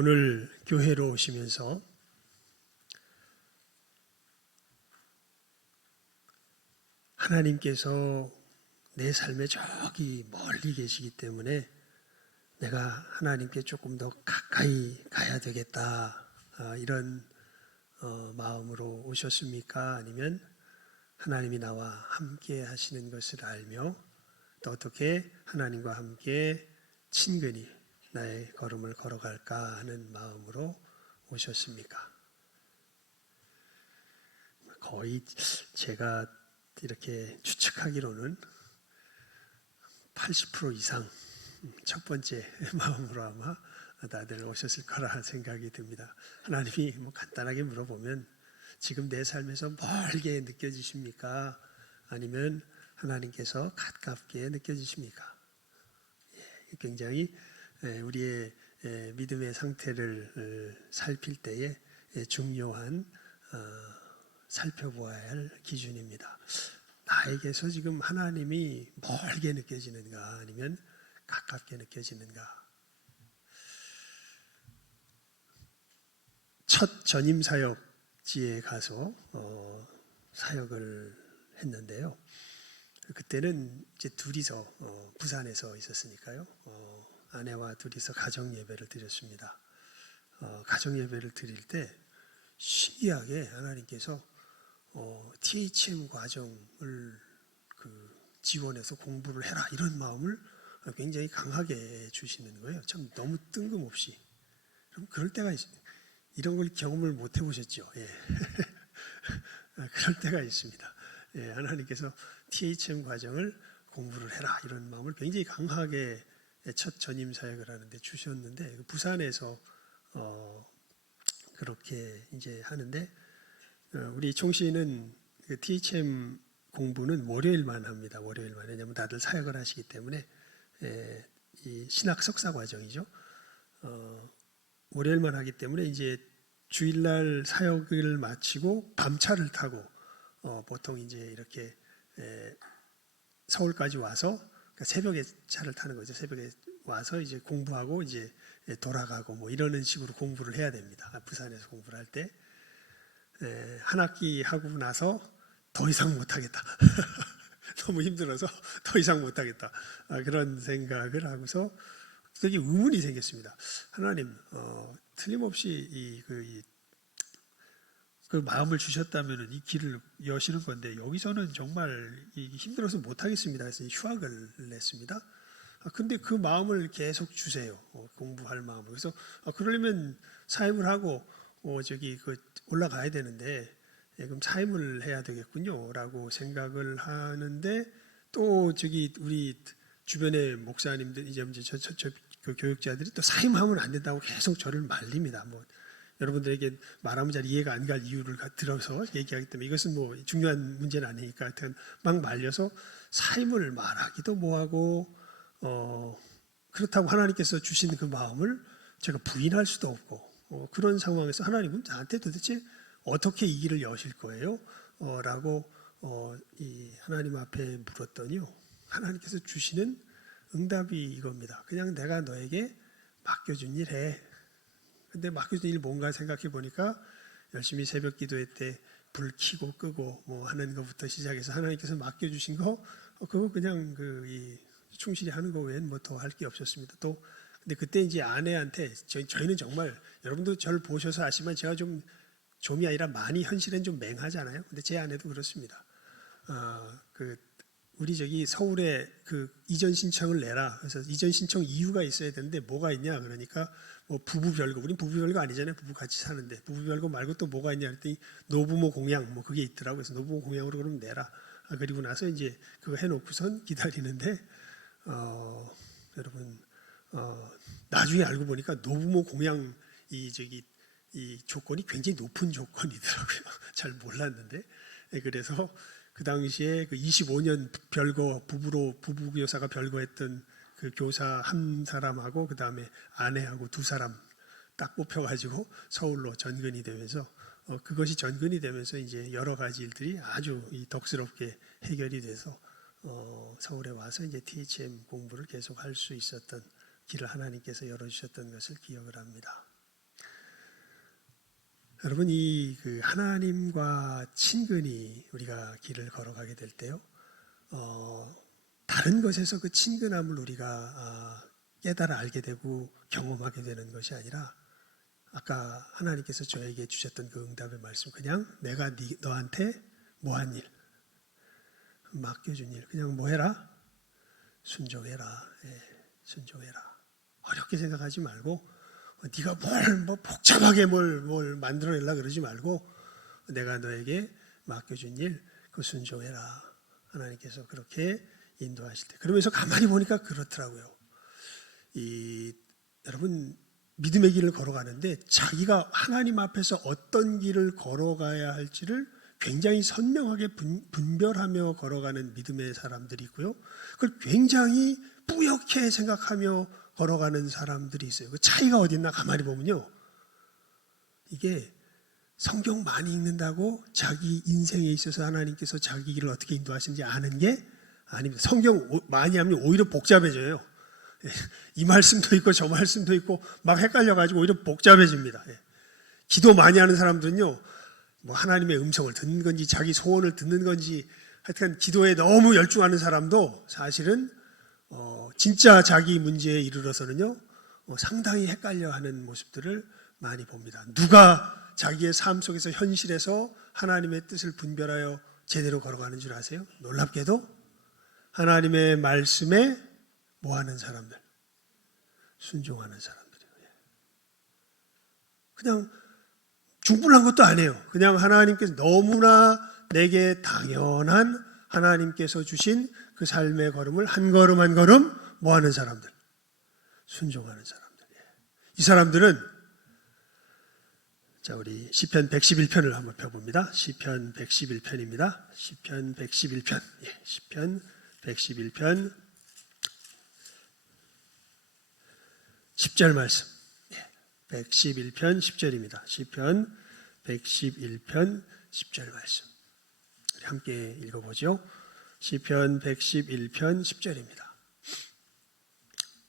오늘 교회로 오시면서 하나님께서 내 삶에 저기 멀리 계시기 때문에 내가 하나님께 조금 더 가까이 가야 되겠다, 이런 마음으로 오셨습니까? 아니면 하나님이 나와 함께 하시는 것을 알며 또 어떻게 하나님과 함께 친근히 나의 걸음을 걸어갈까 하는 마음으로 오셨습니까? 거의 제가 이렇게 추측하기로는 80% 이상 첫 번째 마음으로 아마 다들 오셨을 거라 생각이 듭니다. 하나님이 간단하게 물어보면 지금 내 삶에서 멀게 느껴지십니까? 아니면 하나님께서 가깝게 느껴지십니까? 굉장히 우리의 믿음의 상태를 살필 때에 중요한 살펴보아야 할 기준입니다. 나에게서 지금 하나님이 멀게 느껴지는가 아니면 가깝게 느껴지는가? 첫 전임 사역지에 가서 사역을 했는데요. 그때는 이제 둘이서 부산에서 있었으니까요. 아내와 둘이서 가정 예배를 드렸습니다. 가정 예배를 드릴 때 신기하게 하나님께서 THM 과정을 지원해서 공부를 해라 이런 마음을 굉장히 강하게 주시는 거예요. 참 너무 뜬금없이. 그럴 때가 이런 걸 경험을 못 해보셨죠? 예. 그럴 때가 있습니다. 예, 하나님께서 THM 과정을 공부를 해라 이런 마음을 굉장히 강하게 첫 전임 사역을 하는데 주셨는데 부산에서 그렇게 이제 하는데 우리 총씨는 그 THM 공부는 월요일만 합니다. 월요일만. 왜냐하면 다들 사역을 하시기 때문에 이 신학 석사 과정이죠. 월요일만 하기 때문에 이제 주일날 사역을 마치고 밤차를 타고 보통 이제 이렇게 서울까지 와서 그러니까 새벽에 차를 타는 거죠. 새벽에 와서 이제 공부하고 이제 돌아가고 뭐 이러는 식으로 공부를 해야 됩니다. 부산에서 공부를 할 때 한 학기 하고 나서 더 이상 못하겠다. 너무 힘들어서 더 이상 못하겠다. 그런 생각을 하고서 되게 의문이 생겼습니다. 하나님, 틀림없이 그 마음을 주셨다면 이 길을 여시는 건데 여기서는 정말 힘들어서 못하겠습니다. 그래서 휴학을 냈습니다. 근데 그 마음을 계속 주세요. 공부할 마음을. 그래서 그러려면 사임을 하고 올라가야 되는데 그럼 사임을 해야 되겠군요라고 생각을 하는데 또 우리 주변의 목사님들 이제 그 교육자들이 또 사임하면 안 된다고 계속 저를 말립니다. 여러분들에게 말하면 잘 이해가 안 갈 이유를 들어서 얘기하기 때문에 이것은 중요한 문제는 아니니까 하여튼 막 말려서 사임을 말하기도 뭐하고 그렇다고 하나님께서 주신 그 마음을 제가 부인할 수도 없고 그런 상황에서 하나님은 나한테 도대체 어떻게 이 길을 여실 거예요? 라고 이 하나님 앞에 물었더니요. 하나님께서 주시는 응답이 이겁니다. 그냥 내가 너에게 맡겨준 일 해. 근데 맡겨준 일 뭔가 생각해 보니까 열심히 새벽 기도회 때 불 켜고 끄고 하는 것부터 시작해서 하나님께서 맡겨주신 거 그거 그냥 충실히 하는 거 외엔 더 할 게 없었습니다. 또 근데 그때 이제 아내한테 저희는 정말 여러분도 저를 보셔서 아시지만 제가 좀이 아니라 많이 현실엔 좀 맹하잖아요. 근데 제 아내도 그렇습니다. 우리 서울에 이전 신청을 내라. 그래서 이전 신청 이유가 있어야 되는데 뭐가 있냐? 그러니까 부부 별거. 우린 부부 별거 아니잖아요. 부부 같이 사는데 부부 별거 말고 또 뭐가 있냐? 그랬더니 노부모 공양 그게 있더라고요. 그래서 노부모 공양으로 그럼 내라. 그리고 나서 이제 그거 해놓고선 기다리는데 여러분 나중에 알고 보니까 노부모 공양 이 조건이 굉장히 높은 조건이더라고요. 잘 몰랐는데 그래서 그 당시에 25년 별거 부부 교사가 별거했던 그 교사 한 사람하고 그 다음에 아내하고 두 사람 딱 뽑혀가지고 서울로 전근이 되면서 그것이 전근이 되면서 이제 여러 가지 일들이 아주 덕스럽게 해결이 돼서 서울에 와서 이제 THM 공부를 계속 할 수 있었던 길을 하나님께서 열어주셨던 것을 기억을 합니다. 여러분 이 그 하나님과 친근히 우리가 길을 걸어가게 될 때요, 다른 것에서 그 친근함을 우리가 깨달아 알게 되고 경험하게 되는 것이 아니라 아까 하나님께서 저에게 주셨던 그 응답의 말씀, 그냥 내가 너한테 뭐한 일, 맡겨준 일, 그냥 뭐 해라? 순종해라. 예, 순종해라. 어렵게 생각하지 말고 네가 뭐 복잡하게 뭘 만들어내려 그러지 말고 내가 너에게 맡겨준 일, 그 순종해라. 하나님께서 그렇게 인도하실 때. 그러면서 가만히 보니까 그렇더라고요. 여러분 믿음의 길을 걸어가는데 자기가 하나님 앞에서 어떤 길을 걸어가야 할지를 굉장히 선명하게 분별하며 걸어가는 믿음의 사람들이 있고요. 그걸 굉장히 뿌옇게 생각하며 걸어가는 사람들이 있어요. 그 차이가 어디 있나 가만히 보면요, 이게 성경 많이 읽는다고 자기 인생에 있어서 하나님께서 자기 길을 어떻게 인도하시는지 아는 게 아닙니다. 성경 많이 하면 오히려 복잡해져요. 이 말씀도 있고 저 말씀도 있고 막 헷갈려가지고 오히려 복잡해집니다. 기도 많이 하는 사람들은요, 뭐 하나님의 음성을 듣는 건지 자기 소원을 듣는 건지 하여튼 기도에 너무 열중하는 사람도 사실은 진짜 자기 문제에 이르러서는요, 상당히 헷갈려하는 모습들을 많이 봅니다. 누가 자기의 삶 속에서 현실에서 하나님의 뜻을 분별하여 제대로 걸어가는 줄 아세요? 놀랍게도 하나님의 말씀에 뭐하는 사람들? 순종하는 사람들이에요. 그냥 중불난 것도 아니에요. 그냥 하나님께서 너무나 내게 당연한 하나님께서 주신 그 삶의 걸음을 한 걸음 한 걸음 뭐하는 사람들? 순종하는 사람들. 이 사람들은, 자, 우리 시편 111편을 한번 펴봅니다. 시편 111편입니다. 시편 111편. 시편 111편 10절 말씀. 111편 10절입니다. 시편 111편 10절 말씀. 우리 함께 읽어보죠. 시편 111편 10절입니다.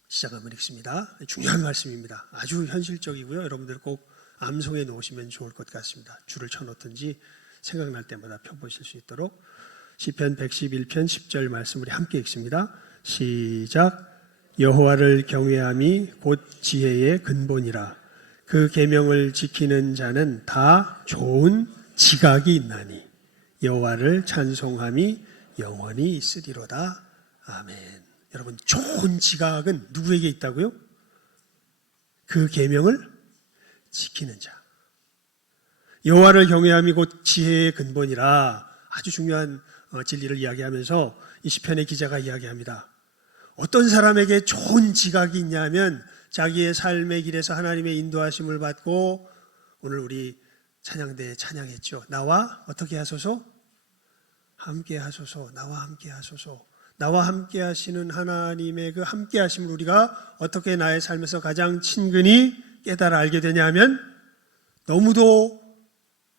시작 한번 읽습니다. 중요한 말씀입니다. 아주 현실적이고요. 여러분들 꼭 암송해 놓으시면 좋을 것 같습니다. 줄을 쳐놓든지 생각날 때마다 펴보실 수 있도록. 시편 111편 10절 말씀 우리 함께 읽습니다. 시작. 여호와를 경외함이 곧 지혜의 근본이라. 그 계명을 지키는 자는 다 좋은 지각이 있나니 여호와를 찬송함이 영원히 있으리로다. 아멘. 여러분, 좋은 지각은 누구에게 있다고요? 그 계명을 지키는 자. 여호와를 경외함이 곧 지혜의 근본이라. 아주 중요한 진리를 이야기하면서 이 시편의 기자가 이야기합니다. 어떤 사람에게 좋은 지각이 있냐면 자기의 삶의 길에서 하나님의 인도하심을 받고, 오늘 우리 찬양대에 찬양했죠. 나와 어떻게 하소서? 함께 하소서. 나와 함께 하소서. 나와 함께 하시는 하나님의 그 함께 하심을 우리가 어떻게 나의 삶에서 가장 친근히 깨달아 알게 되냐면, 너무도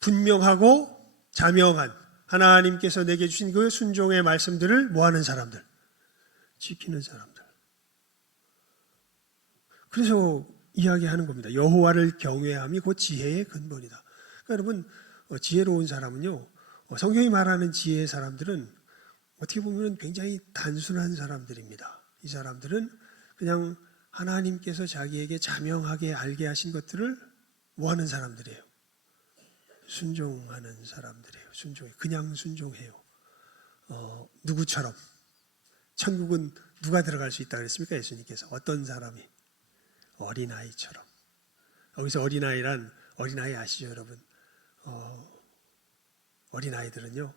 분명하고 자명한 하나님께서 내게 주신 그 순종의 말씀들을 뭐하는 사람들? 지키는 사람들. 그래서 이야기하는 겁니다. 여호와를 경외함이 곧 지혜의 근본이다. 그러니까 여러분, 지혜로운 사람은요, 성경이 말하는 지혜의 사람들은 어떻게 보면 굉장히 단순한 사람들입니다. 이 사람들은 그냥 하나님께서 자기에게 자명하게 알게 하신 것들을 뭐하는 사람들이에요? 순종하는 사람들이에요. 그냥 순종해요. 누구처럼? 천국은 누가 들어갈 수 있다 그랬습니까? 예수님께서. 어떤 사람이? 어린아이처럼. 여기서 어린아이란, 어린아이 아시죠 여러분? 어린아이들은요,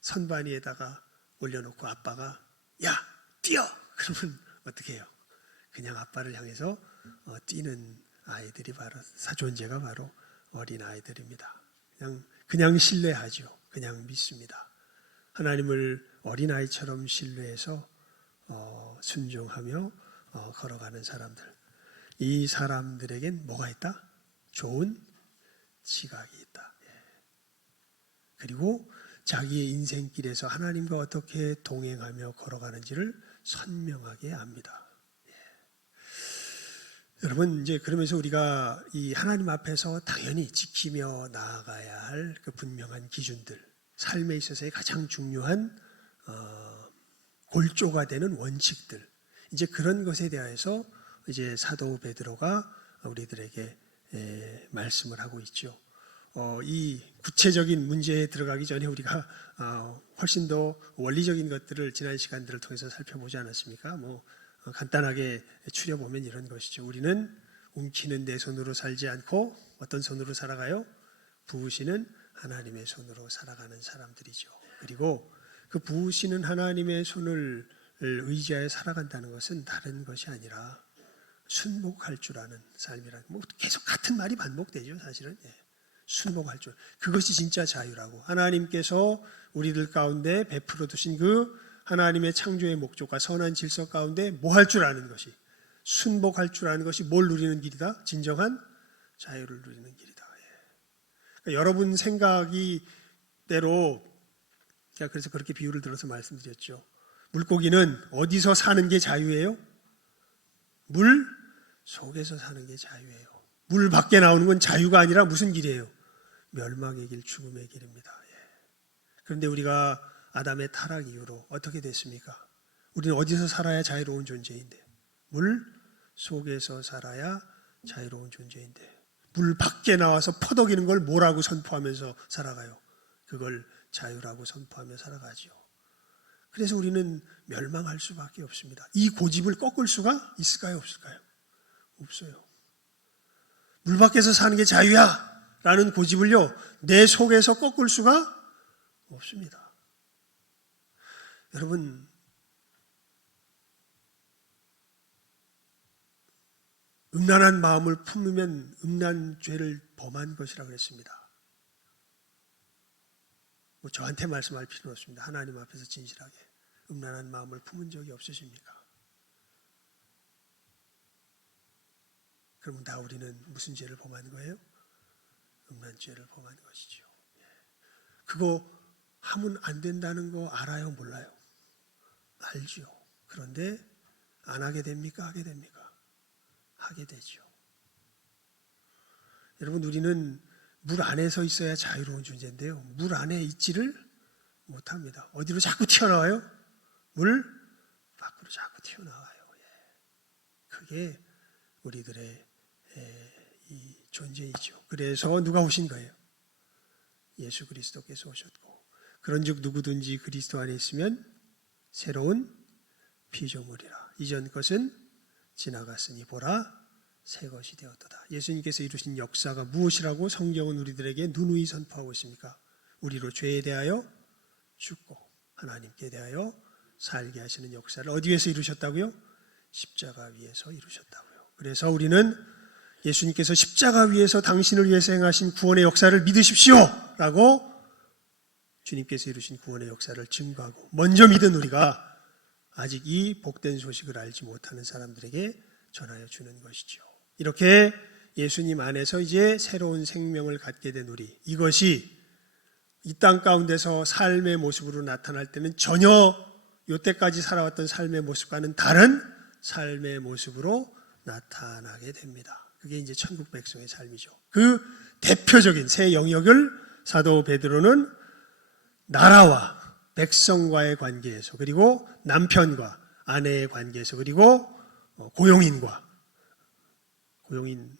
선반위에다가 올려놓고 아빠가 야 뛰어! 그러면 어떻게 해요? 그냥 아빠를 향해서 뛰는 아이들이 바로, 존재가 바로 어린아이들입니다. 그냥 신뢰하죠. 그냥 믿습니다. 하나님을 어린아이처럼 신뢰해서 순종하며 걸어가는 사람들. 이 사람들에겐 뭐가 있다? 좋은 지각이 있다. 그리고 자기의 인생길에서 하나님과 어떻게 동행하며 걸어가는지를 선명하게 압니다. 여러분, 이제 그러면서 우리가 이 하나님 앞에서 당연히 지키며 나아가야 할 그 분명한 기준들, 삶에 있어서의 가장 중요한 골조가 되는 원칙들, 이제 그런 것에 대해서 이제 사도 베드로가 우리들에게 말씀을 하고 있죠. 이 구체적인 문제에 들어가기 전에 우리가 훨씬 더 원리적인 것들을 지난 시간들을 통해서 살펴보지 않았습니까? 간단하게 추려보면 이런 것이죠. 우리는 움키는 내 손으로 살지 않고 어떤 손으로 살아가요? 부으시는 하나님의 손으로 살아가는 사람들이죠. 그리고 그 부으시는 하나님의 손을 의지하여 살아간다는 것은 다른 것이 아니라 순복할 줄 아는 삶이라는, 계속 같은 말이 반복되죠, 사실은. 순복할 줄. 그것이 진짜 자유라고. 하나님께서 우리들 가운데 베풀어 두신 그 하나님의 창조의 목적과 선한 질서 가운데 뭐 할 줄 아는 것이, 순복할 줄 아는 것이 뭘 누리는 길이다? 진정한 자유를 누리는 길이다. 그러니까 여러분 생각이 때로, 제가 그래서 그렇게 비유를 들어서 말씀드렸죠. 물고기는 어디서 사는 게 자유예요? 물 속에서 사는 게 자유예요. 물 밖에 나오는 건 자유가 아니라 무슨 길이에요? 멸망의 길, 죽음의 길입니다. 그런데 우리가 아담의 타락 이후로 어떻게 됐습니까? 우리는 어디서 살아야 자유로운 존재인데, 물 속에서 살아야 자유로운 존재인데, 물 밖에 나와서 퍼덕이는 걸 뭐라고 선포하면서 살아가요? 그걸 자유라고 선포하며 살아가죠. 그래서 우리는 멸망할 수밖에 없습니다. 이 고집을 꺾을 수가 있을까요? 없을까요? 없어요. 물 밖에서 사는 게 자유야 라는 고집을요, 내 속에서 꺾을 수가 없습니다. 여러분, 음란한 마음을 품으면 음란 죄를 범한 것이라고 그랬습니다. 저한테 말씀할 필요는 없습니다. 하나님 앞에서 진실하게 음란한 마음을 품은 적이 없으십니까? 그러면 다 우리는 무슨 죄를 범한 거예요? 음란죄를 범한 것이죠. 그거 하면 안 된다는 거 알아요? 몰라요? 알죠. 그런데 안 하게 됩니까? 하게 됩니까? 하게 되죠. 여러분, 우리는 물 안에서 있어야 자유로운 존재인데요, 물 안에 있지를 못합니다. 어디로 자꾸 튀어나와요? 물 밖으로 자꾸 튀어나와요. 그게 우리들의 이 존재이죠. 그래서 누가 오신 거예요? 예수 그리스도께서 오셨고, 그런즉 누구든지 그리스도 안에 있으면 새로운 피조물이라. 이전 것은 지나갔으니 보라 새 것이 되었도다. 예수님께서 이루신 역사가 무엇이라고 성경은 우리들에게 누누이 선포하고 있습니까? 우리로 죄에 대하여 죽고 하나님께 대하여 살게 하시는 역사를 어디 위해서 이루셨다고요? 십자가 위에서 이루셨다고요. 그래서 우리는 예수님께서 십자가 위에서 당신을 위해서 행하신 구원의 역사를 믿으십시오 라고 주님께서 이루신 구원의 역사를 증거하고, 먼저 믿은 우리가 아직 이 복된 소식을 알지 못하는 사람들에게 전하여 주는 것이죠. 이렇게 예수님 안에서 이제 새로운 생명을 갖게 된 우리, 이것이 이 땅 가운데서 삶의 모습으로 나타날 때는 전혀 이때까지 살아왔던 삶의 모습과는 다른 삶의 모습으로 나타나게 됩니다. 그게 이제 천국 백성의 삶이죠. 그 대표적인 새 영역을 사도 베드로는 나라와 백성과의 관계에서, 그리고 남편과 아내의 관계에서, 그리고 고용인과, 고용인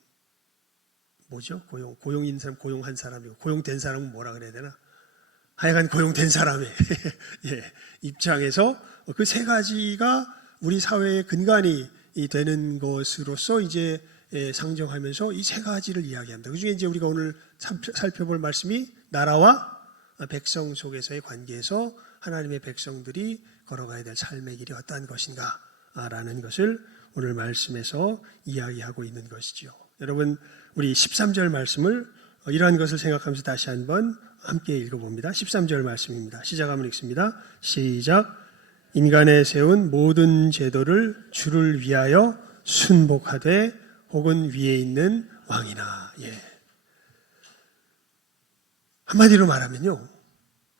뭐죠? 고용인 사람, 고용한 사람이고, 고용된 사람은 뭐라 그래야 되나? 하여간 고용된 사람의 입장에서 그 세 가지가 우리 사회의 근간이 되는 것으로서 이제 상정하면서 이 세 가지를 이야기합니다. 그 중에 이제 우리가 오늘 살펴볼 말씀이 나라와 백성 속에서의 관계에서 하나님의 백성들이 걸어가야 될 삶의 길이 어떠한 것인가 라는 것을 오늘 말씀에서 이야기하고 있는 것이죠. 여러분, 우리 13절 말씀을 이러한 것을 생각하면서 다시 한번 함께 읽어봅니다. 13절 말씀입니다. 시작하면 읽습니다. 시작. 인간에 세운 모든 제도를 주를 위하여 순복하되 혹은 위에 있는 왕이나. 한마디로 말하면요,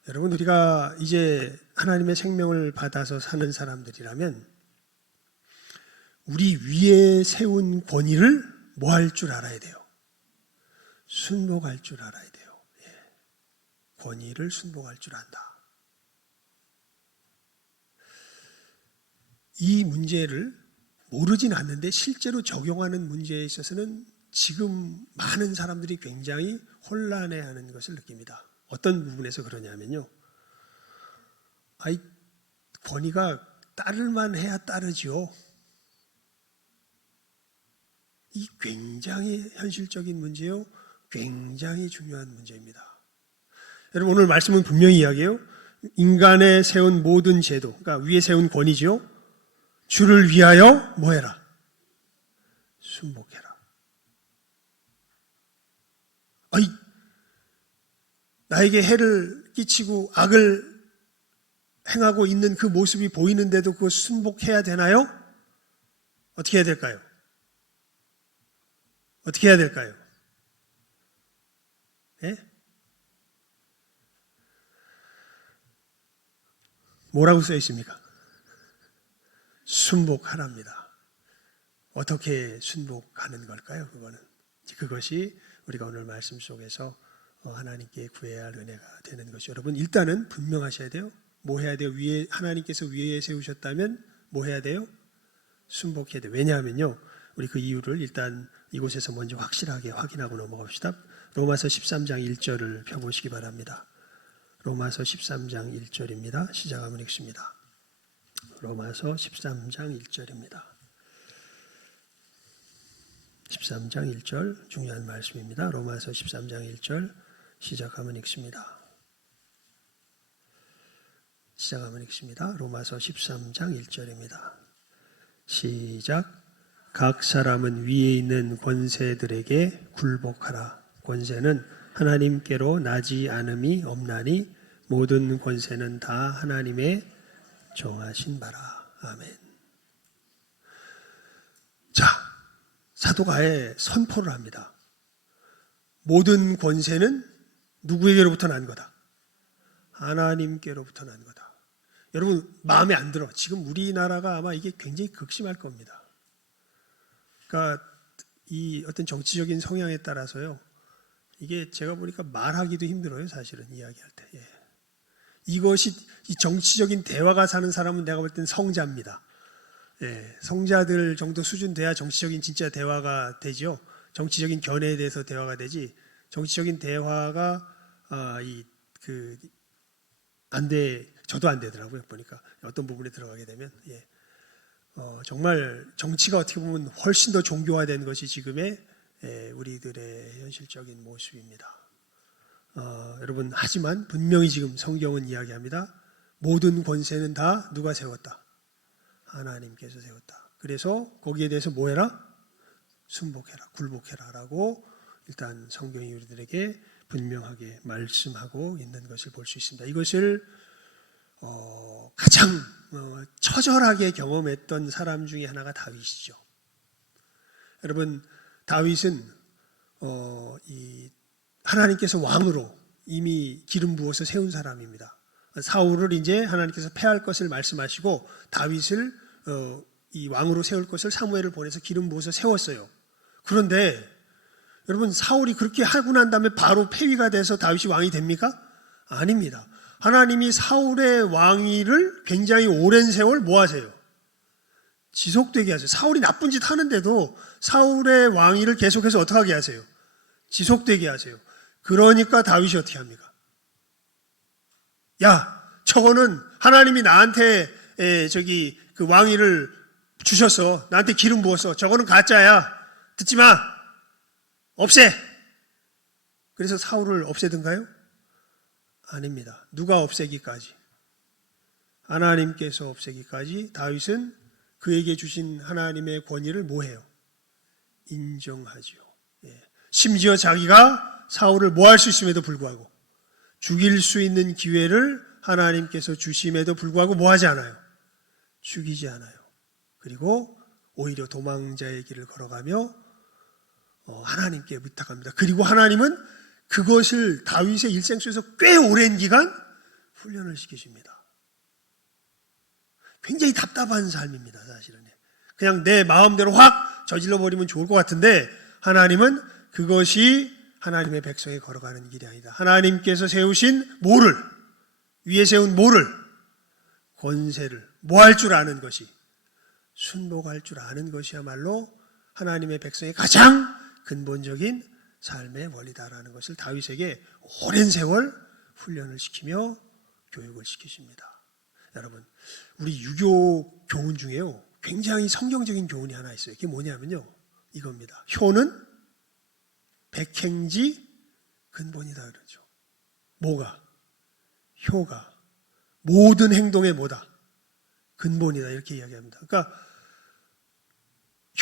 여러분, 우리가 이제 하나님의 생명을 받아서 사는 사람들이라면 우리 위에 세운 권위를 뭐 할 줄 알아야 돼요? 순복할 줄 알아야 돼요. 권위를 순복할 줄 안다. 이 문제를 모르진 않는데 실제로 적용하는 문제에 있어서는 지금 많은 사람들이 굉장히 혼란해하는 것을 느낍니다. 어떤 부분에서 그러냐면요. 권위가 따를만 해야 따르지요. 이 굉장히 현실적인 문제요. 굉장히 중요한 문제입니다. 여러분 오늘 말씀은 분명히 이야기해요. 인간에 세운 모든 제도, 그러니까 위에 세운 권위지요. 주를 위하여 뭐해라? 순복해라. 나에게 해를 끼치고 악을 행하고 있는 그 모습이 보이는데도 그거 순복해야 되나요? 어떻게 해야 될까요? 어떻게 해야 될까요? 예? 뭐라고 써 있습니까? 순복하랍니다. 어떻게 순복하는 걸까요? 그것이 우리가 오늘 말씀 속에서 하나님께 구해야 할 은혜가 되는 것이 여러분 일단은 분명하셔야 돼요. 뭐 해야 돼요? 하나님께서 위에 세우셨다면 뭐 해야 돼요? 순복해야 돼요. 왜냐하면요. 우리 그 이유를 일단 이곳에서 먼저 확실하게 확인하고 넘어갑시다. 로마서 13장 1절을 펴보시기 바랍니다. 로마서 13장 1절입니다. 시작 한번 읽습니다. 로마서 13장 1절입니다. 13장 1절 중요한 말씀입니다. 로마서 13장 1절 시작 한번 읽습니다. 시작 한번 읽습니다. 로마서 13장 1절입니다. 시작. 각 사람은 위에 있는 권세들에게 굴복하라. 권세는 하나님께로 나지 않음이 없나니 모든 권세는 다 하나님의 정하신 바라. 아멘. 자, 사도가 아예 선포를 합니다. 모든 권세는 누구에게로부터 난 거다? 하나님께로부터 난 거다. 여러분 마음에 안 들어. 지금 우리나라가 아마 이게 굉장히 극심할 겁니다. 그러니까 이 어떤 정치적인 성향에 따라서요. 이게 제가 보니까 말하기도 힘들어요. 사실은 이야기할 때. 이것이 이 정치적인 대화가 사는 사람은 내가 볼 땐 성자입니다. 성자들 정도 수준 돼야 정치적인 진짜 대화가 되죠. 정치적인 견해에 대해서 대화가 되지. 정치적인 대화가 안 돼. 저도 안 되더라고요. 보니까 어떤 부분에 들어가게 되면 정말 정치가 어떻게 보면 훨씬 더 종교화된 것이 지금의 우리들의 현실적인 모습입니다. 여러분 하지만 분명히 지금 성경은 이야기합니다. 모든 권세는 다 누가 세웠다? 하나님께서 세웠다. 그래서 거기에 대해서 뭐 해라? 순복해라, 굴복해라 라고 일단 성경이 우리들에게 분명하게 말씀하고 있는 것을 볼 수 있습니다. 이것을 가장 처절하게 경험했던 사람 중에 하나가 다윗이죠. 여러분 다윗은 하나님께서 왕으로 이미 기름 부어서 세운 사람입니다. 사울을 이제 하나님께서 패할 것을 말씀하시고 다윗을 이 왕으로 세울 것을 사무엘을 보내서 기름 부어서 세웠어요. 그런데 여러분 사울이 그렇게 하고 난 다음에 바로 폐위가 돼서 다윗이 왕이 됩니까? 아닙니다. 하나님이 사울의 왕위를 굉장히 오랜 세월 뭐 하세요? 지속되게 하세요. 사울이 나쁜 짓 하는데도 사울의 왕위를 계속해서 어떻게 하게 하세요? 지속되게 하세요. 그러니까 다윗이 어떻게 합니까? 야, 저거는 하나님이 나한테 그 왕위를 주셔서 나한테 기름 부어서 저거는 가짜야. 듣지 마. 없애. 그래서 사울을 없애든가요? 아닙니다. 누가 없애기까지? 하나님께서 없애기까지 다윗은 그에게 주신 하나님의 권위를 뭐해요? 인정하지요. 심지어 자기가 사울을 뭐 할 수 있음에도 불구하고 죽일 수 있는 기회를 하나님께서 주심에도 불구하고 뭐 하지 않아요? 죽이지 않아요. 그리고 오히려 도망자의 길을 걸어가며 하나님께 부탁합니다. 그리고 하나님은 그것을 다윗의 일생 속에서 꽤 오랜 기간 훈련을 시키십니다. 굉장히 답답한 삶입니다. 사실은. 그냥 내 마음대로 확 저질러 버리면 좋을 것 같은데 하나님은 그것이 하나님의 백성이 걸어가는 길이 아니다. 하나님께서 세우신 모를, 위에 세운 모를, 권세를 뭐 할 줄 아는 것이, 순복할 줄 아는 것이야말로 하나님의 백성의 가장 근본적인 삶의 원리다라는 것을 다윗에게 오랜 세월 훈련을 시키며 교육을 시키십니다. 여러분, 우리 유교 교훈 중에요, 굉장히 성경적인 교훈이 하나 있어요. 그게 뭐냐면요, 이겁니다. 효는 백행지 근본이다 그러죠. 뭐가? 효가 모든 행동의 뭐다? 근본이다, 이렇게 이야기합니다. 그러니까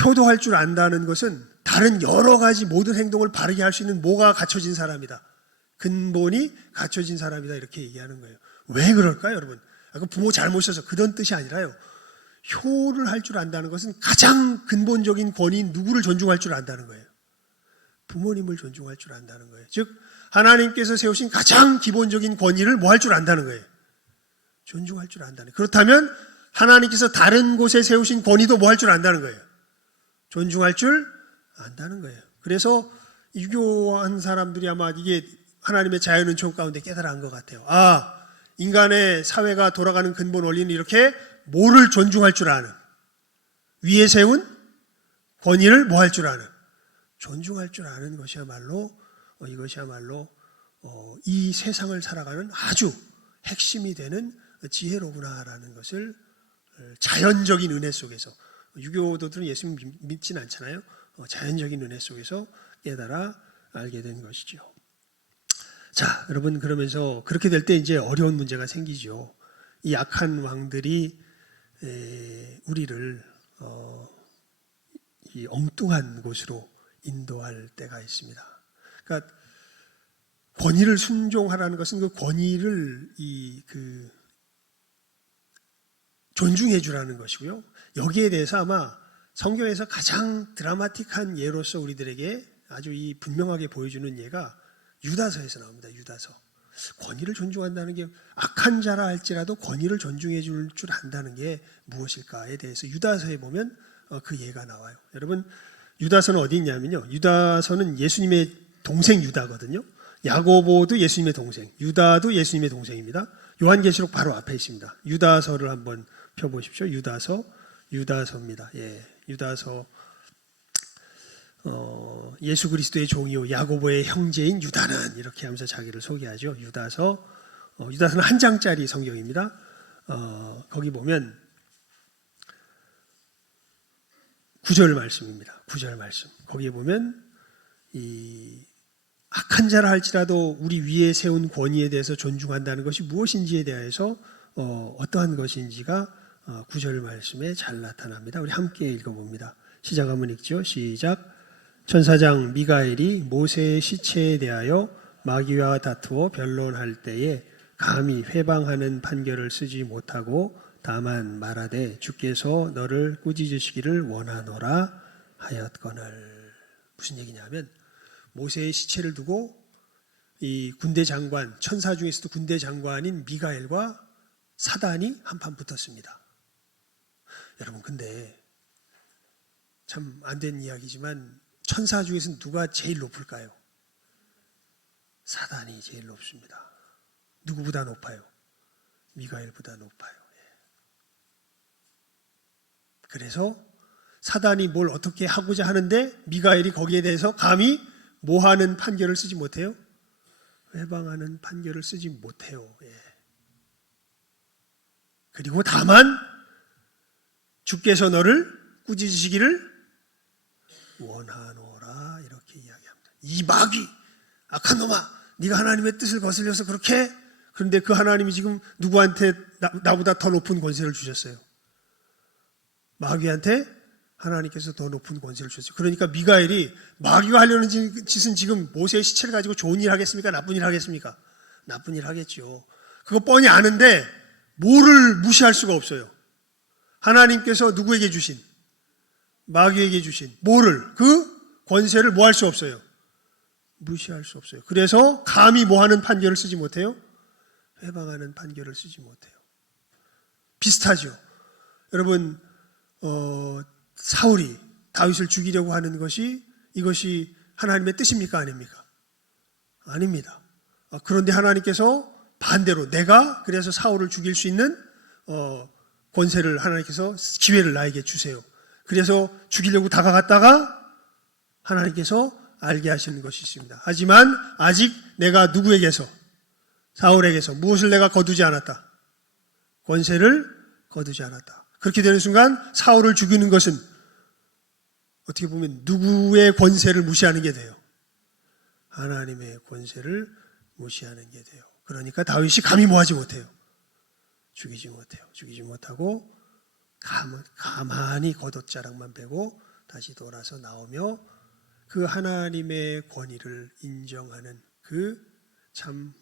효도할 줄 안다는 것은 다른 여러 가지 모든 행동을 바르게 할 수 있는 뭐가 갖춰진 사람이다, 근본이 갖춰진 사람이다, 이렇게 얘기하는 거예요. 왜 그럴까요, 여러분? 부모 잘 모셔서 그런 뜻이 아니라요, 효를 할 줄 안다는 것은 가장 근본적인 권위인 누구를 존중할 줄 안다는 거예요. 부모님을 존중할 줄 안다는 거예요. 즉 하나님께서 세우신 가장 기본적인 권위를 뭐 할 줄 안다는 거예요. 존중할 줄 안다는 거예요. 그렇다면 하나님께서 다른 곳에 세우신 권위도 뭐 할 줄 안다는 거예요. 존중할 줄 안다는 거예요. 그래서 유교한 사람들이 아마 이게 하나님의 자연은총 가운데 깨달은 것 같아요. 아, 인간의 사회가 돌아가는 근본 원리는 이렇게 뭐를 존중할 줄 아는, 위에 세운 권위를 뭐 할 줄 아는, 존중할 줄 아는 것이야말로 이것이야말로 이 세상을 살아가는 아주 핵심이 되는 지혜로구나라는 것을 자연적인 은혜 속에서, 유교도들은 예수님 믿진 않잖아요. 자연적인 은혜 속에서 깨달아 알게 된 것이죠. 자, 여러분, 그러면서 그렇게 될 때 이제 어려운 문제가 생기죠. 이 악한 왕들이 우리를 이 엉뚱한 곳으로 인도할 때가 있습니다. 그러니까 권위를 순종하라는 것은 그 권위를 존중해 주라는 것이고요. 여기에 대해서 아마 성경에서 가장 드라마틱한 예로서 우리들에게 아주 이 분명하게 보여주는 예가 유다서에서 나옵니다. 유다서. 권위를 존중한다는 게, 악한 자라 할지라도 권위를 존중해 줄 줄 안다는 게 무엇일까에 대해서 유다서에 보면 그 예가 나와요. 여러분, 유다서는 어디 있냐면요, 유다서는 예수님의 동생 유다거든요. 야고보도 예수님의 동생, 유다도 예수님의 동생입니다. 요한계시록 바로 앞에 있습니다. 유다서를 한번 펴보십시오. 유다서입니다. 예, 유다서. 예수 그리스도의 종이요 야고보의 형제인 유다는, 이렇게 하면서 자기를 소개하죠. 유다서는 한 장짜리 성경입니다. 거기 보면 9절 말씀입니다. 9절 말씀. 거기에 보면 이 악한 자라 할지라도 우리 위에 세운 권위에 대해서 존중한다는 것이 무엇인지에 대해서 어떠한 것인지가 9절 말씀에 잘 나타납니다. 우리 함께 읽어봅니다. 시작 한번 읽죠. 시작. 천사장 미가엘이 모세의 시체에 대하여 마귀와 다투어 변론할 때에 감히 회방하는 판결을 쓰지 못하고 다만 말하되 주께서 너를 꾸짖으시기를 원하노라 하였거늘. 무슨 얘기냐면, 모세의 시체를 두고 이 군대 장관, 천사 중에서도 군대 장관인 미가엘과 사단이 한판 붙었습니다. 여러분, 근데 참 안 된 이야기지만 천사 중에서는 누가 제일 높을까요? 사단이 제일 높습니다. 누구보다 높아요? 미가엘보다 높아요. 그래서 사단이 뭘 어떻게 하고자 하는데 미가엘이 거기에 대해서 감히 뭐하는 판결을 쓰지 못해요? 회방하는 판결을 쓰지 못해요. 그리고 다만 주께서 너를 꾸짖으시기를 원하노라, 이렇게 이야기합니다. 이 마귀, 악한 놈아, 네가 하나님의 뜻을 거슬려서 그렇게, 그런데 그 하나님이 지금 누구한테 나보다 더 높은 권세를 주셨어요. 마귀한테 하나님께서 더 높은 권세를 주셨어요. 그러니까 미가엘이 마귀가 하려는 짓은 지금 모세의 시체를 가지고 좋은 일 하겠습니까? 나쁜 일 하겠습니까? 나쁜 일 하겠죠. 그거 뻔히 아는데 뭐를 무시할 수가 없어요. 하나님께서 누구에게 주신, 마귀에게 주신 뭐를, 그 권세를 뭐 할 수 없어요. 무시할 수 없어요. 그래서 감히 뭐하는 판결을 쓰지 못해요? 회방하는 판결을 쓰지 못해요. 비슷하죠. 여러분, 사울이 다윗을 죽이려고 하는 것이 이것이 하나님의 뜻입니까? 아닙니까? 아닙니다. 그런데 하나님께서 반대로 내가 그래서 사울을 죽일 수 있는 권세를 하나님께서 기회를 나에게 주세요. 그래서 죽이려고 다가갔다가 하나님께서 알게 하시는 것이 있습니다. 하지만 아직 내가 누구에게서 사울에게서 무엇을 내가 거두지 않았다. 권세를 거두지 않았다. 그렇게 되는 순간 사울을 죽이는 것은 어떻게 보면 누구의 권세를 무시하는 게 돼요? 하나님의 권세를 무시하는 게 돼요. 그러니까 다윗이 감히 뭐하지 못해요. 죽이지 못해요. 죽이지 못하고 가만히 겉옷자락만 베고 다시 돌아서 나오며 그 하나님의 권위를 인정하는 그 참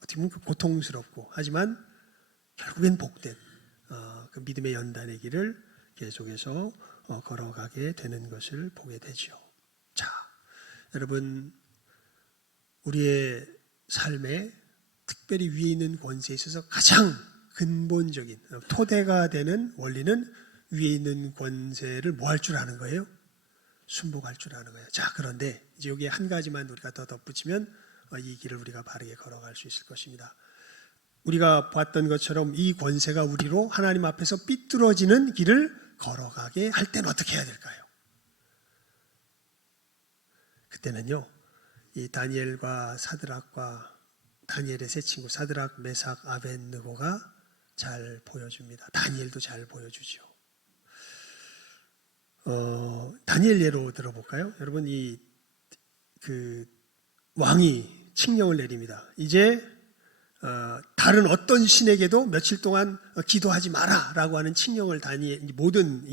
어떻게 보면 고통스럽고 하지만 결국엔 복된 그 믿음의 연단의 길을 계속해서 걸어가게 되는 것을 보게 되죠. 자, 여러분 우리의 삶에 특별히 위에 있는 권세에 있어서 가장 근본적인 토대가 되는 원리는 위에 있는 권세를 뭐 할 줄 아는 거예요? 순복할 줄 아는 거예요. 자, 그런데 이제 여기에 한 가지만 우리가 더 덧붙이면 이 길을 우리가 바르게 걸어갈 수 있을 것입니다. 우리가 봤던 것처럼 이 권세가 우리로 하나님 앞에서 삐뚤어지는 길을 걸어가게 할 때는 어떻게 해야 될까요? 그때는요, 이 다니엘과 사드락과 다니엘의 세 친구 사드락, 메삭, 아벳느고가 잘 보여줍니다. 다니엘도 잘 보여주죠. 다니엘 예로 들어볼까요? 여러분 그 왕이 칙령을 내립니다. 이제 다른 어떤 신에게도 며칠 동안 기도하지 마라라고 하는 칙령을 모든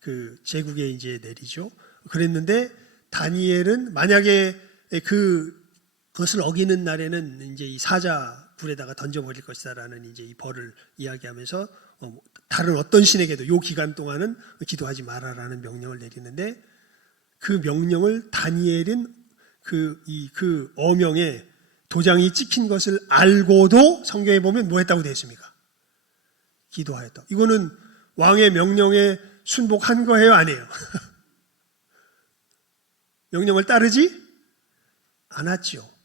그 제국에 이제 내리죠. 그랬는데 다니엘은 만약에 그것을 어기는 날에는 이제 이 사자 불에다가 던져버릴 것이다라는 이제 이 벌을 이야기하면서 다른 어떤 신에게도 요 기간 동안은 기도하지 마라라는 명령을 내리는데 그 명령을 다니엘은 그 어명에 도장이 찍힌 것을 알고도 성경에 보면 뭐 했다고 되어 있습니까? 기도하였다. 이거는 왕의 명령에 순복한 거예요? 아니에요? 명령을 따르지 않았죠.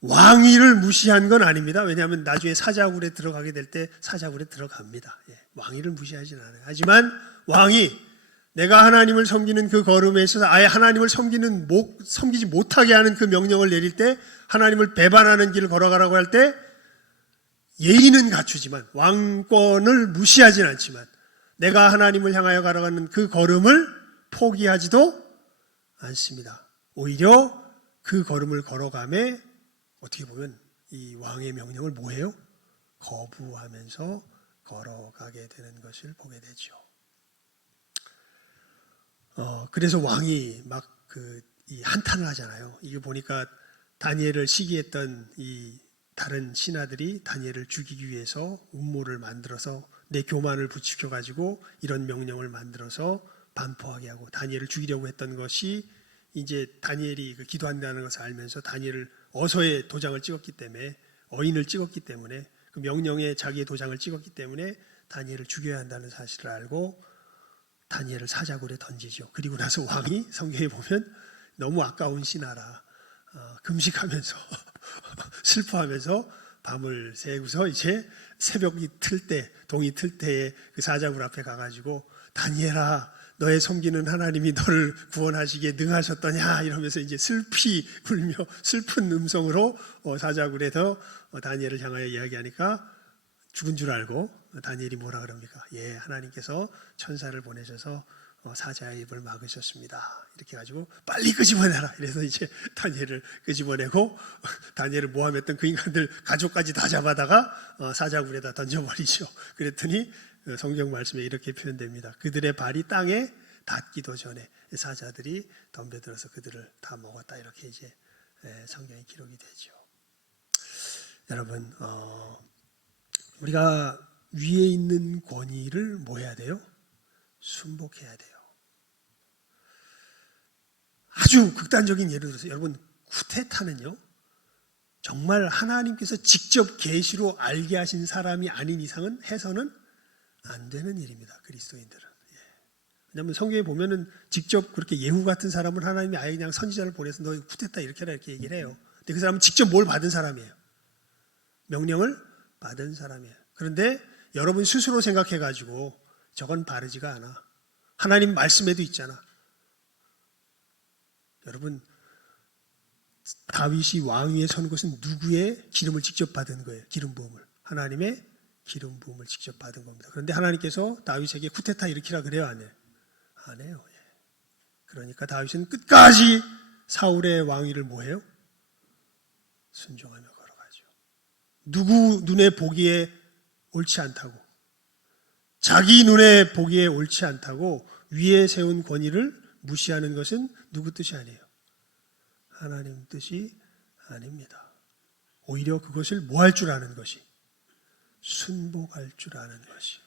왕위를 무시한 건 아닙니다. 왜냐하면 나중에 사자굴에 들어가게 될 때 사자굴에 들어갑니다. 왕위를 무시하지는 않아요. 하지만 왕이 내가 하나님을 섬기는 그 걸음에 있어서 아예 하나님을 섬기지 못하게 하는 그 명령을 내릴 때 하나님을 배반하는 길을 걸어가라고 할 때 예의는 갖추지만 왕권을 무시하지는 않지만 내가 하나님을 향하여 걸어가는 그 걸음을 포기하지도 않습니다. 오히려 그 걸음을 걸어가며 어떻게 보면 이 왕의 명령을 뭐해요? 거부하면서 걸어가게 되는 것을 보게 되죠. 그래서 왕이 막 이 한탄을 하잖아요. 이게 보니까 다니엘을 시기했던 이 다른 신하들이 다니엘을 죽이기 위해서 음모를 만들어서 내 교만을 부추겨 가지고 이런 명령을 만들어서 반포하게 하고 다니엘을 죽이려고 했던 것이 이제 다니엘이 기도한다는 것을 알면서 다니엘을 어서의 도장을 찍었기 때문에 어인을 찍었기 때문에 그 명령에 자기의 도장을 찍었기 때문에 다니엘을 죽여야 한다는 사실을 알고 다니엘을 사자굴에 던지죠. 그리고 나서 왕이 성경에 보면 너무 아까운 신하라 금식하면서 슬퍼하면서 밤을 새고서 이제 새벽이 틀 때 동이 틀 때에 그 사자굴 앞에 가가지고 다니엘아 너의 섬기는 하나님이 너를 구원하시기에 능하셨더냐 이러면서 이제 슬피 울며 슬픈 음성으로 사자굴에서 다니엘을 향하여 이야기하니까 죽은 줄 알고 다니엘이 뭐라 그럽니까? 예, 하나님께서 천사를 보내셔서 사자의 입을 막으셨습니다. 이렇게 가지고 빨리 끄집어내라. 이래서 이제 다니엘을 끄집어내고 다니엘을 모함했던 그 인간들 가족까지 다 잡아다가 사자굴에다 던져버리죠. 그랬더니 성경 말씀에 이렇게 표현됩니다. 그들의 발이 땅에 닿기도 전에 사자들이 덤벼들어서 그들을 다 먹었다. 이렇게 이제 성경에 기록이 되죠. 여러분, 우리가 위에 있는 권위를 뭐 해야 돼요? 순복해야 돼요. 아주 극단적인 예를 들어서 여러분 쿠데타는요 정말 하나님께서 직접 계시로 알게 하신 사람이 아닌 이상은 해서는 안 되는 일입니다. 그리스도인들은 왜냐하면 성경에 보면은 직접 그렇게 예후 같은 사람을 하나님이 아예 그냥 선지자를 보내서 너 쿠데타 이렇게 해라 이렇게 얘기를 해요. 근데 그 사람은 직접 뭘 받은 사람이에요. 명령을 받은 사람이에요. 그런데 여러분 스스로 생각해가지고 저건 바르지가 않아. 하나님 말씀에도 있잖아. 여러분 다윗이 왕위에 선 것은 누구의 기름을 직접 받은 거예요. 기름 부음을. 하나님의 기름 부음을 직접 받은 겁니다. 그런데 하나님께서 다윗에게 쿠데타 일으키라 그래요? 안 해요? 안 해요. 그러니까 다윗은 끝까지 사울의 왕위를 뭐해요? 순종하며 걸어가죠. 누구 눈에 보기에 옳지 않다고, 자기 눈에 보기에 옳지 않다고 위에 세운 권위를 무시하는 것은 누구 뜻이 아니에요? 하나님 뜻이 아닙니다. 오히려 그것을 뭐 할 줄 아는 것이, 순복할 줄 아는 것이.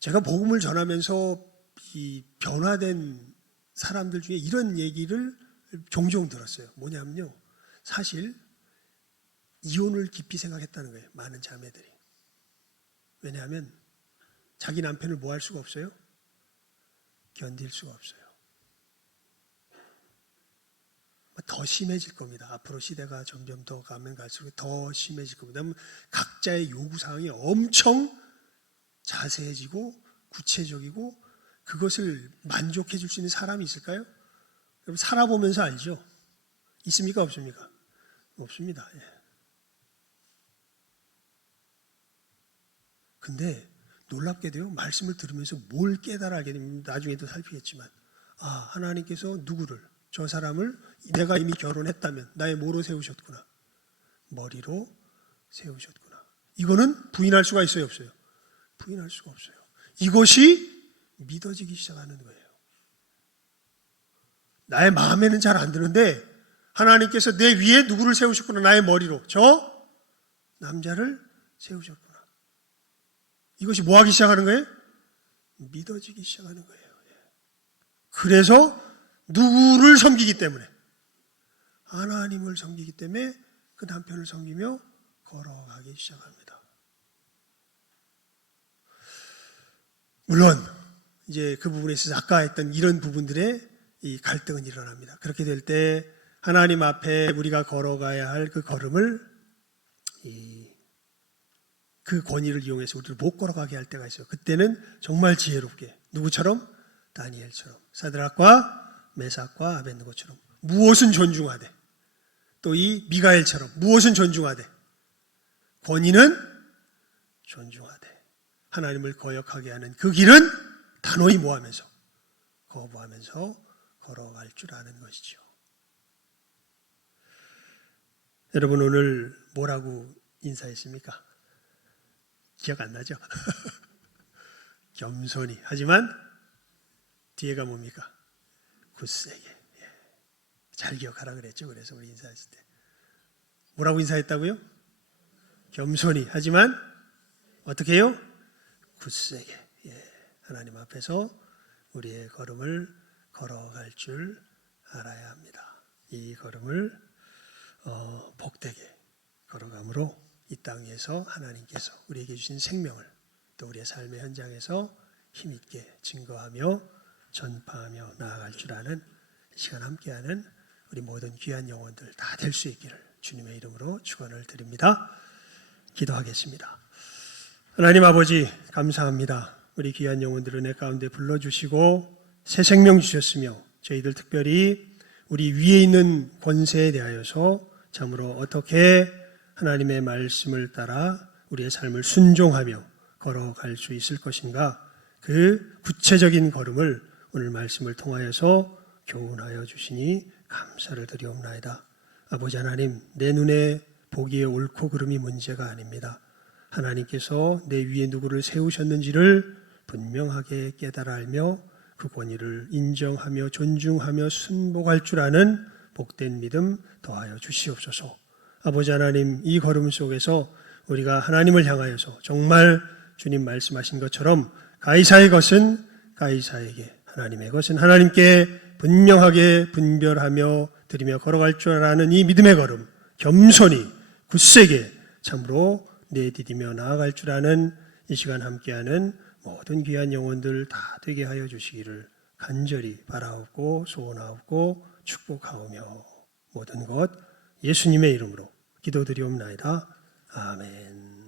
제가 복음을 전하면서 이 변화된 사람들 중에 이런 얘기를 종종 들었어요. 뭐냐면요, 사실 이혼을 깊이 생각했다는 거예요. 많은 자매들이. 왜냐하면 자기 남편을 뭐 할 수가 없어요? 견딜 수가 없어요. 더 심해질 겁니다. 앞으로 시대가 점점 더 가면 갈수록 더 심해질 겁니다. 각자의 요구사항이 엄청 자세해지고 구체적이고 그것을 만족해 줄 수 있는 사람이 있을까요? 여러분 살아보면서 알죠? 있습니까? 없습니까? 없습니다. 근데 놀랍게도요, 말씀을 들으면서 뭘 깨달아 알게 됩니다. 나중에도 살피겠지만, 하나님께서 누구를, 저 사람을 내가 이미 결혼했다면 나의 뭐로 세우셨구나? 머리로 세우셨구나. 이거는 부인할 수가 있어요, 없어요? 부인할 수가 없어요. 이것이 믿어지기 시작하는 거예요. 나의 마음에는 잘 안 드는데 하나님께서 내 위에 누구를 세우셨구나? 나의 머리로 저 남자를 세우셨구나. 이것이 뭐 하기 시작하는 거예요? 믿어지기 시작하는 거예요. 그래서 누구를 섬기기 때문에, 하나님을 섬기기 때문에 그 남편을 섬기며 걸어가기 시작합니다. 물론 이제 그 부분에 있어서 아까 했던 이런 부분들의 이 갈등은 일어납니다. 그렇게 될 때 하나님 앞에 우리가 걸어가야 할 그 걸음을 그 권위를 이용해서 우리를 못 걸어가게 할 때가 있어요. 그때는 정말 지혜롭게, 누구처럼? 다니엘처럼, 사드락과 메삭과 아벳느고처럼 무엇은 존중하되, 또 이 미가엘처럼 무엇은 존중하되, 권위는 존중하되, 하나님을 거역하게 하는 그 길은 단호히 뭐하면서? 거부하면서 걸어갈 줄 아는 것이죠. 여러분 오늘 뭐라고 인사했습니까? 기억 안 나죠? 겸손히. 하지만 뒤에가 뭡니까? 굳세게. 잘 기억하라 그랬죠. 그래서 우리 인사했을 때 뭐라고 인사했다고요? 겸손히. 하지만 어떻게 해요? 굳세게. 하나님 앞에서 우리의 걸음을 걸어갈 줄 알아야 합니다. 이 걸음을 복되게 걸어감으로 이 땅 위에서 하나님께서 우리에게 주신 생명을 또 우리의 삶의 현장에서 힘있게 증거하며 전파하며 나아갈 줄 아는 시간 함께하는 우리 모든 귀한 영혼들 다 될 수 있기를 주님의 이름으로 축원을 드립니다. 기도하겠습니다. 하나님 아버지 감사합니다. 우리 귀한 영혼들을 은혜 가운데 불러주시고 새 생명 주셨으며 저희들 특별히 우리 위에 있는 권세에 대하여서 참으로 어떻게 하나님의 말씀을 따라 우리의 삶을 순종하며 걸어갈 수 있을 것인가, 그 구체적인 걸음을 오늘 말씀을 통하여서 교훈하여 주시니 감사를 드리옵나이다. 아버지 하나님, 내 눈에 보기에 옳고 그름이 문제가 아닙니다. 하나님께서 내 위에 누구를 세우셨는지를 분명하게 깨달아 알며 그 권위를 인정하며 존중하며 순복할 줄 아는 복된 믿음 더하여 주시옵소서. 아버지 하나님, 이 걸음 속에서 우리가 하나님을 향하여서 정말 주님 말씀하신 것처럼 가이사의 것은 가이사에게, 하나님의 것은 하나님께 분명하게 분별하며 드리며 걸어갈 줄 아는 이 믿음의 걸음, 겸손히 굳세게 참으로 내디디며 나아갈 줄 아는 이 시간 함께하는 모든 귀한 영혼들 다 되게 하여 주시기를 간절히 바라옵고 소원하옵고 축복하오며 모든 것 예수님의 이름으로 기도드리옵나이다. 아멘.